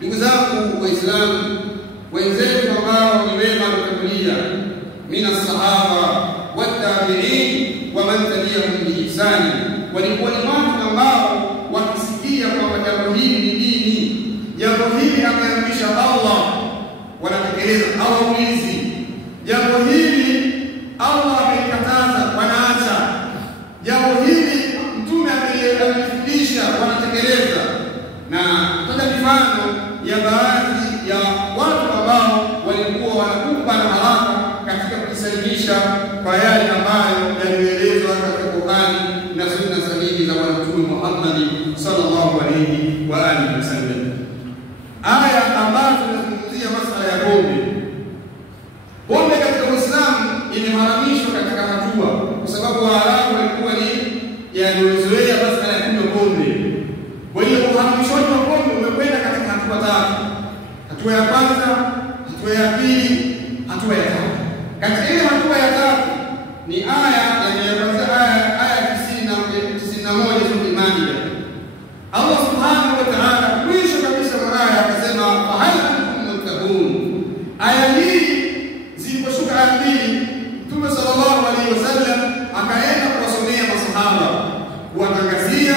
Ndugu zangu Waislamu, wenzetu ambao ni wema waliotangulia mina sahaba watabi'in wa man tabi'ahum bi ihsan, walikuwa ni watu ambao wakisikia kwamba jambo hili ni dini, jambo hili ameamrisha Allah, wanatekeleza, hawaulizi. Jambo hili Allah amekataza, wanaacha. Jambo hili Mtume amelifundisha, wanatekeleza. Na tuna mifano ya baadhi ya watu ambao walikuwa wanakupa na haraka katika kujisalimisha kwa yale ambayo yalielezwa katika Qur'ani na sunna sahihi za Mtume Muhammad sallallahu alayhi wa alihi wasallam. Aya ambazo tunazungumzia masuala ya pombe. Pombe katika Uislamu imeharamishwa katika hatua, kwa sababu Waarabu walikuwa ni yaliyozoea masuala ya kunywa pombe. Kwa hiyo uharamishwaji wa pombe umekwenda katika hatua tatu. Hatua ya kwanza, hatua ya pili, hatua ya tatu. Katika ile hatua ya tatu ni aya aya 91 ya Maida. Allah subhanahu wa ta'ala mwisho kabisa wa aya akasema fa hal antum muttaqun. Aya hii ziliposhuka aya mbili, Mtume sallallahu alaihi wasallam akaenda kuwasomea masahaba, kuwatangazia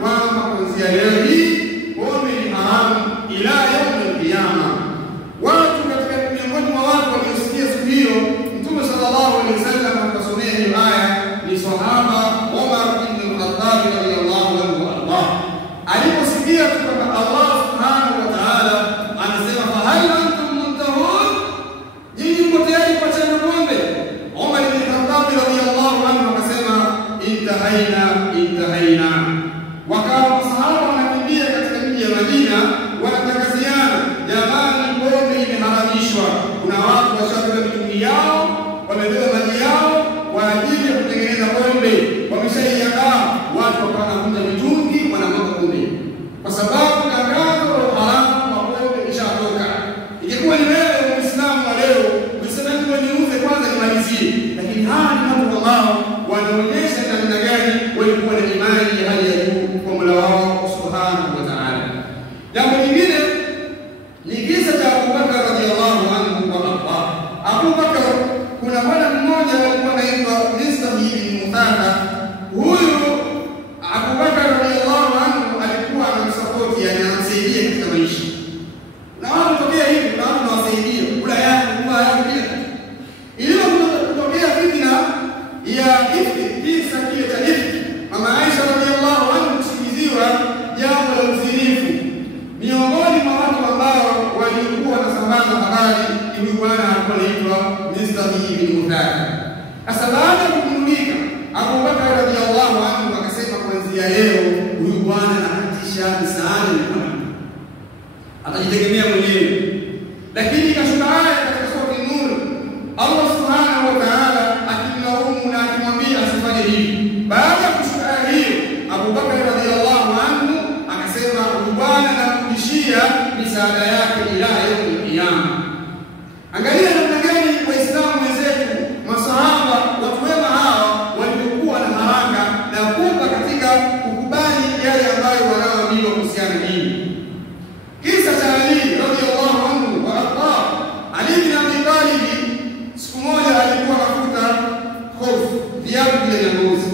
kwamba kuanzia leo hii pombe ni haramu ila yaum al-qiyama. Watu katika miongoni mwa watu waliosikia siku hiyo Mtume sallallahu alaihi wasallam akasomea hiyo aya ni sahaba Umar ibn al-Khattab radhiyallahu anhu Allah. Aliposikia kwamba Allah subhanahu wa ta'ala anasema fa hal antum muntahun, nyinyi mko tayari kuachana pombe? Umar ibn al-Khattab radhiyallahu anhu akasema intahaina. Wakawa masahaba wanakimbia katika mji ya Madina, wanatangaziana, jamani, pombe imeharamishwa. Kuna watu washabeba mitungi yao, wamebeba maji yao kwa ajili ya kutengeneza pombe, wameshaiandaa. Watu wakawa wanakunja mitungi, wanamwaga pombe, kwa sababu tangazo haramu kwa pombe ishatoka. Ingekuwa ni wewe Muislamu wa leo unasema ndio niuze kwanza nimalizie, lakini hawa ni watu ambao wanaonyesha namna gani walikuwa na imani ya hali ya juu kwa Mola wao subhanahu wa ta'ala. Jambo lingine ni kisa cha Abu Bakar radhiyallahu anhu wa arda. Abu Bakar, kuna bwana mmoja alikuwa anaitwa Mistah ibn Mutaka. Huyu Abu Bakar radhiyallahu anhu alikuwa anamsupport, yani anamsaidia katika maisha. Na watu tokea hivi, na watu wanawasaidia kula yake pia. Ile kutokea fitna ya kisa kile cha ifki, Mama Aisha radhiyallahu anha kusikiziwa jambo la uzinifu. Miongoni mwa watu ambao walikuwa wanasambaza habari huyu bwana alikuwa anaitwa Mistah ibn Mutaka. Sasa baada ya kugundulika, Abu Bakar radhiyallahu anhu akasema kuanzia leo huyu bwana anatisha misaada ilikuwa atajitegemea mwenyewe. Lakini kashuka aya katika sura An-Nur, Allah subhanahu wa ta'ala akimlaumu na akimwambia asifanye hivi. Baada ya kushuka aya hiyo, Abu Bakar radhiyallahu anhu akasema huyu bwana anamrudishia misaada yake ila yaum al-qiyama. Angalia namna gani Waislamu wenzetu, masahaba, watu wema hawa walikuwa na haraka na kupa katika kukubali yale ambayo wanaoambiwa kuhusiana na dini. Kisa cha Ali radhiyallahu anhu wa arda. Ali bin Abi Talib siku moja alikuwa anafuta hofu, viatu vile vya ngozi.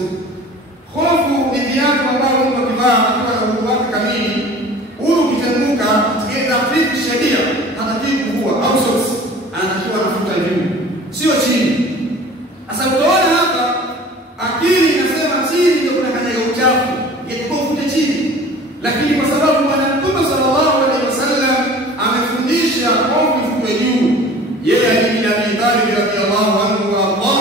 Hofu ni viatu ambavyo mtu akivaa akiwa na uhuru wake kamili, huru ukitenguka katika Afrika sheria hataki kuvua au socks, anatakiwa anafuta juu, sio chini. Sasa utaona hapa akili inasema chini ndio kuna kanyaga uchafu, ingekuwa chini. Lakini kwa sababu Bwana Mtume sallallahu alaihi wasallam amefundisha hofu ifutwe juu, yeye Ali bin Abi Talib radhiyallahu anhu wa Allah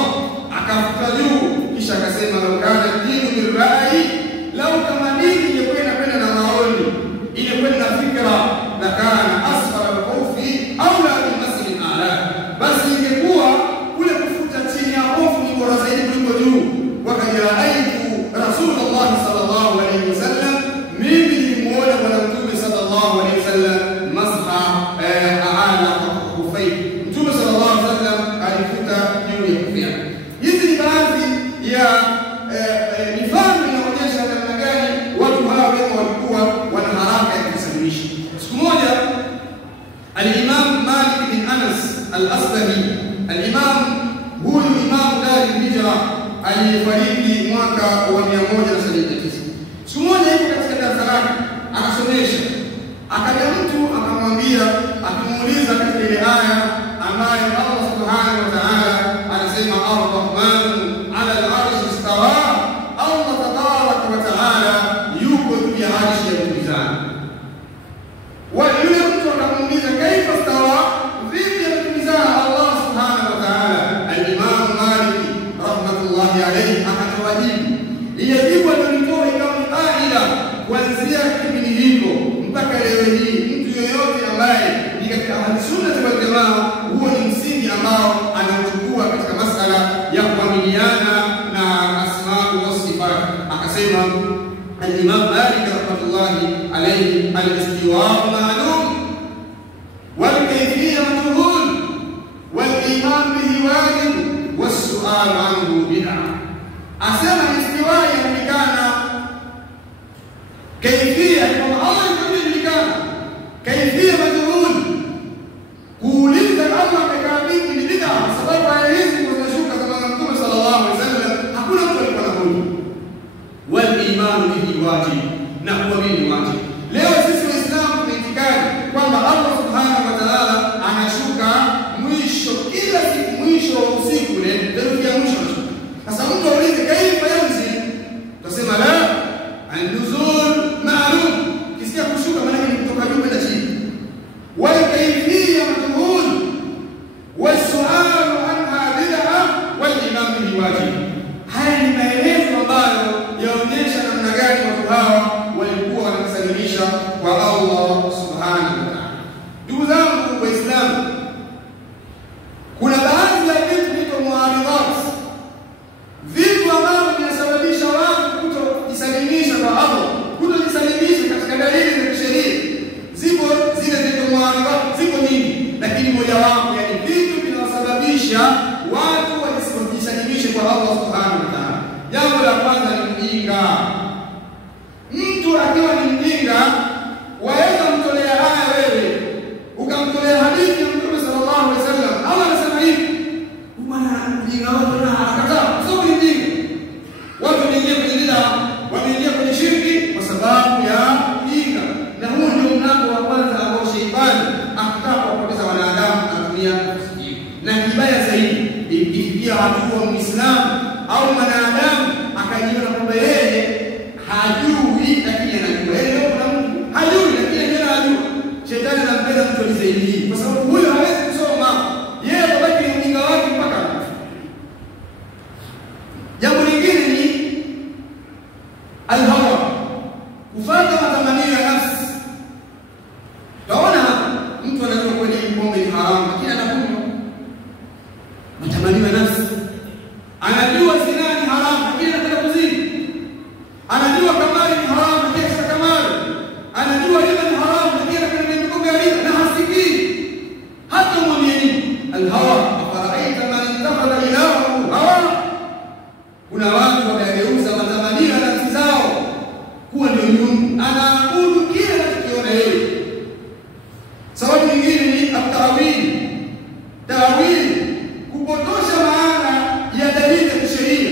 akafuta juu, kisha akasema law kana dinu bil ra'i, law kama dini ingekwenda kwenda na maoni, ingekwenda na fikra, na kana asfara al-khawfi aula bil masjid al-a'la, basi ingekuwa kule kufuta chini ya hofu ni bora zaidi kuliko juu. Wakajira aitu Rasulullah sallallahu alaihi wasallam, mimi nilimuona Bwana Mtume sallallahu alaihi wasallam masha ala khufai, Mtume sallallahu alaihi wasallam alifuta juu ya kufia. Hizi ni baadhi ya mifano inaonyesha namna gani watu hawa wema walikuwa wana haraka ya kusalimisha. Siku moja Al-Imam Malik bin Anas al-Asbahi, al-Imam huyu Imam Dar al-Hijra aliyefariki mwaka wa 179. Siku moja yuko katika darasa lake anasomesha, akaja mtu akamwambia, akimuuliza katika ile aya ambayo Allah Subhanahu wa Ta'ala anasema Ar-Rahman 'ala al-'arshi istawa, Allah tabaraka wa ta'ala yuko juu ya arshi ya mizani. Yule mtu akamuuliza kaifa istawa, vipi ametulizana Allah Subhanahu wa Ta'ala? Al-Imam Malik rahmatullahi alayhi akatawajibu, ile jibu alilitoa ikawa qaida kuanzia kipindi hicho mpaka leo hii. Mtu yoyote ambaye ni katika Ahlusunna wal Jamaa, huo ni msingi ambao anauchukua katika masala ya kuaminiana na asma wa sifat. Akasema al-Imam Malik rahmatullahi alayhi, al-istiwa ma'lum wal kayfiyya majhul wal iman bihi wajib was su'al anhu bid'ah. Asema istiwa inajulikana, kayfiyya kwa Allah inajulikana, kayfiyya majhul, kuuliza Allah amekaa vipi ni bid'ah, sababu aya hizi zinashuka kama Mtume sallallahu alaihi wasallam hakuna mtu alikuwa anahoji. Wal iman bihi wajib, na kuamini wajib. Leo sisi Waislamu tunaitikadi kwamba Allah Subhanahu wa Ta'ala anashuka mwisho kila siku, mwisho wa usiku ile ndio ya mwisho. Sasa mtu aulize kaifa yanzi, tutasema la, an-nuzul ma'lum, kisia kushuka maana ni kutoka juu kwenda chini. Wal kayfiyya majhul was-su'al anha bid'ah wal iman bihi wajib. Haya ni maelezo ambayo yaonyesha namna gani watu hawa walikuwa wanasalimisha kwa Allah Subhanahu wa Ta'ala. Ndugu zangu Waislamu, kuna baadhi ya vitu vinaitwa muaridhat, vitu ambavyo vinasababisha watu kutojisalimisha kwa Allah, kutojisalimisha katika dalili za kisheria. Zipo zile zinaitwa muaridhat, zipo nyingi, lakini moja wapo yani vitu vinasababisha watu wasijisalimishe kwa Allah Subhanahu wa Ta'ala. Jambo la kwanza ni mjinga. Mtu akiwa ni mjinga, waweza mtolea haya wewe, ukamtolea hadithi ya Mtume sallallahu alaihi wasallam, Allah anasema hivi, bwana mjinga watu na akakataa, sio mjinga. Watu wameingia kwenye bid'a, wameingia kwenye shirki kwa sababu ya mjinga, na huo ndio mlango wa kwanza ambao Sheitani akitaka kuwapoteza wanadamu anatumia kusikia. Na kibaya zaidi, ikifikia hatua Muislamu au mwanadamu akajiona kwamba yeye hajui lakini anajua. Yeye kuna mtu hajui lakini yeye anajua. Shetani anampenda mtu alizaidi kwa sababu huyo hawezi kusoma. Yeye babaki ni mjinga wake mpaka. Jambo lingine ni al-hawa, kufuata matamanio ya nafsi. Taona mtu anajua kweli pombe ni haramu lakini anakunywa. Matamanio ya nafsi. Anajua zina ni haramu lakini anataka kuzini. Anajua kamari ni haramu lakini anataka kamari. Anajua riba ni haramu lakini anataka mikopo ya riba na hasikii. Hata muamini al-hawa, afara'aita man ittakhadha ilahahu hawa. Kuna watu wamegeuza matamanio ya nafsi zao kuwa ndio Mungu. Anaabudu kile anachokiona yeye. Sababu nyingine ni at-ta'wil. Ta'wil, kupotosha maana ya dalili ya kisheria.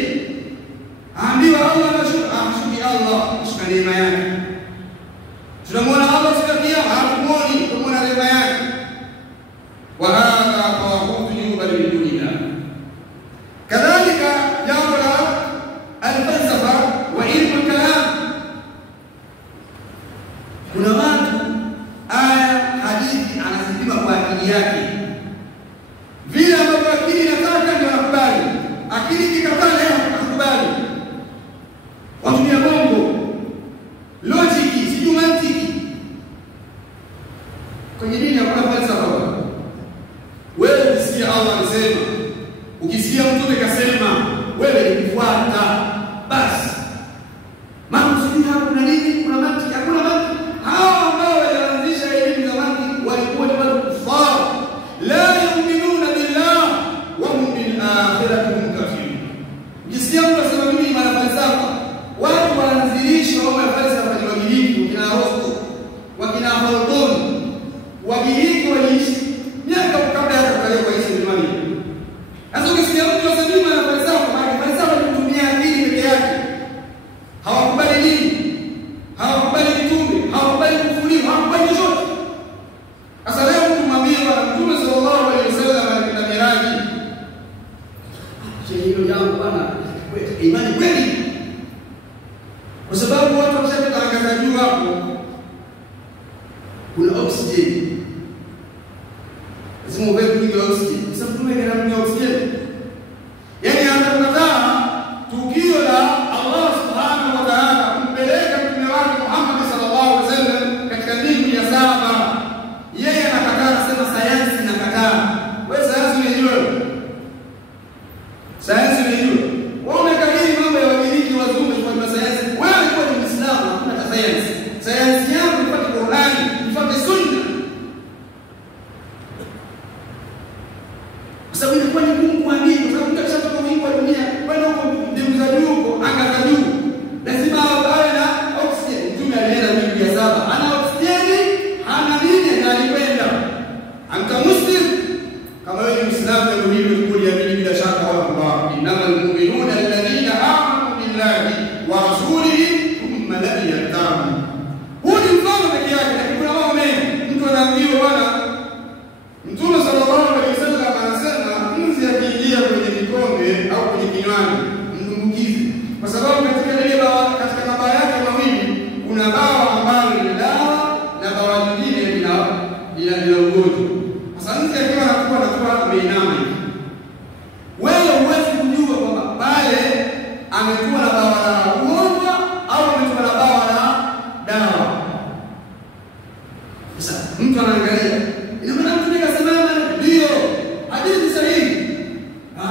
Ambiwa Allah anashuka, ashuki Allah, ashuka neema yake. Tunamwona Allah siku ya hatumuoni, tunamwona neema yake. Wa hadha tawahutu yubal min dunillah. Kadhalika jambo la al-falsafa wa ilmu al-kalam. Kuna watu aya hadithi anazipima kwa akili yake. Vile ambavyo akili inataka ndio anakubali. Akili ikikataa leo anakubali. Watumia bongo, logic, sio mantiki. Kwenye dini hakuna falsafa. Wewe ukisikia Allah anasema, ukisikia mtume kasema, wewe ni kufuata basi. Makusudi hapo kuna nini? Kuna mantiki, hakuna mantiki. Hao ambao walianzisha elimu za mantiki walikuwa ni watu kufar. La yu'minuna billah wa hum bil akhirati hum kafirun. Ukisikia mtu anasema mimi ni falsafa, watu wanaanzisha mambo ya falsafa ni wagiriki, wakina Aristotle, wakina Platon. Wagiriki waliishi oksijeni. Lazima ubebe mtungi wa oksijeni. Sasa mtume kana mtungi wa oksijeni. Yaani anakataa tukio la Allah subhanahu wa ta'ala kumpeleka mtume wake Muhammad sallallahu alaihi wasallam katika mbingu ya saba. Yeye anakataa, anasema sayansi inakataa. Wewe sayansi unajua? Sayansi unajua? Wao wamekabili mambo ya Wagiriki wazungu kwa sayansi. Wewe ulikuwa ni Muislamu, hakuna cha sayansi. Sayansi yako ni kwa Qur'ani, ifuate sunna. Kwa sababu ilikuwa ni ngumu kuamini, kwa sababu ukishatoka mwingi wa dunia, kwenda huko mbingu za juu huko, anga za juu, lazima awe na oksijeni. Mtume alienda mbingu ya saba, ana oksijeni, hana nini na alikwenda. Anta muslim, kama wewe ni Muislamu ndio hilo kuliamini bila shaka wala Allah. Innamal mu'minuna alladhina amanu billahi wa rasulihi thumma lam yartabu. Huu ni mfano pekee yake, lakini kuna mambo mengi. Mtu anaambiwa bwana Mtume sallallahu alaihi wasallam anasema mzi akiingia kwenye kikombe au kwenye kinywaji mdumbukize, kwa sababu katika ile bawa, katika mabawa yake mawili kuna bawa ambalo ni dawa na bawa lingine lina ugonjwa. Sasa mzi akiwa anakuwa ameinama hivi, wewe huwezi kujua kwamba pale amekuwa na bawa la ugonjwa au amekuwa na bawa la dawa. Sasa mtu anaangalia, ina maana mtu nikasema ndio hadithi sahihi.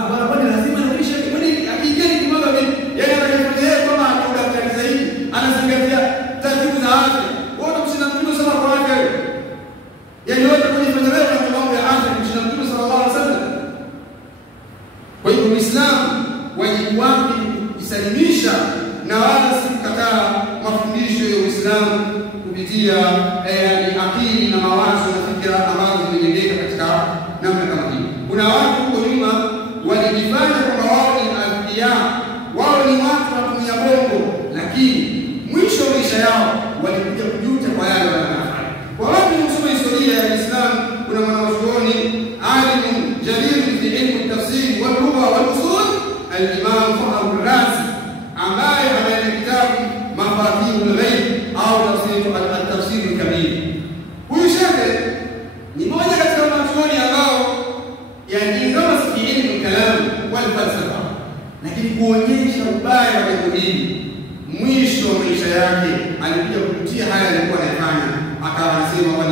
Bwana bwana lazima nilishe kwani akiingia ni kimwaga vipi? Yeye anajifunza kwamba ana daktari sahihi, anazingatia taratibu za afya. Wote msina mtume sana kwa afya. Yaani wote kujifanya wewe na mambo ya afya msina mtume sallallahu alaihi wasallam. Kwa hiyo Uislamu wajibu wake kusalimisha na wala si kukataa mafundisho ya Uislamu kupitia akili na mawazo na fikra ambazo zimejengeka katika namna kama hii. Kuna watu huko nyuma walijifanya kwamba wao ni afia, wao ni watu watumia bongo, lakini mwisho wa maisha yao walikuja kujuta kwa yale wanayofanya. Kwa watu kusoma historia ya Uislamu, kuna mwanachuoni alim jalil fi ilmu tafsir wal lugha wal usul al-Imam Fakhr Razi ambaye ana kitabu Mafatihul Ghaib au tafsir al-Kabir. Huyu shekhe ni mmoja katika wanachuoni ambao yaningama si ilmu kalam wal falsafa, lakini kuonyesha ubaya wa jambo hili, mwisho wa maisha yake alikuja kupitia haya alikuwa anafanya, akawa anasema wa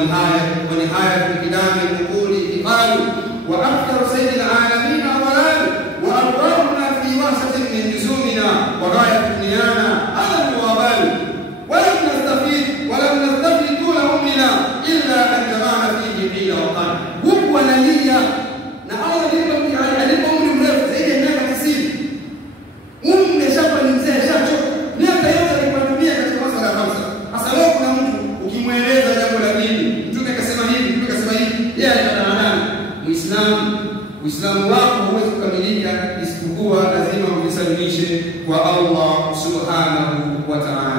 nihaya kidami al-quli iqalu wa akthar sayyid al-alamin awlan wa arwahuna fi wasatin min juzumina wa ghayat dunyana ala al-wabal wa lam nastafid tula umina illa an jama'na fihi qila wa qala. Huku analia na Allah alipo umri mrefu zaidi ya miaka 90. Umri shapa ni mzee shachoka. Miaka yote alipotumia katika masuala ya khamsa. Sasa leo kuna mtu ukimweleza jambo la dini, mtume akasema hivi, mtume akasema hivi, yeye anadanganya. Uislamu wako huwezi kukamilika isipokuwa lazima ujisalimishe kwa Allah subhanahu wa ta'ala.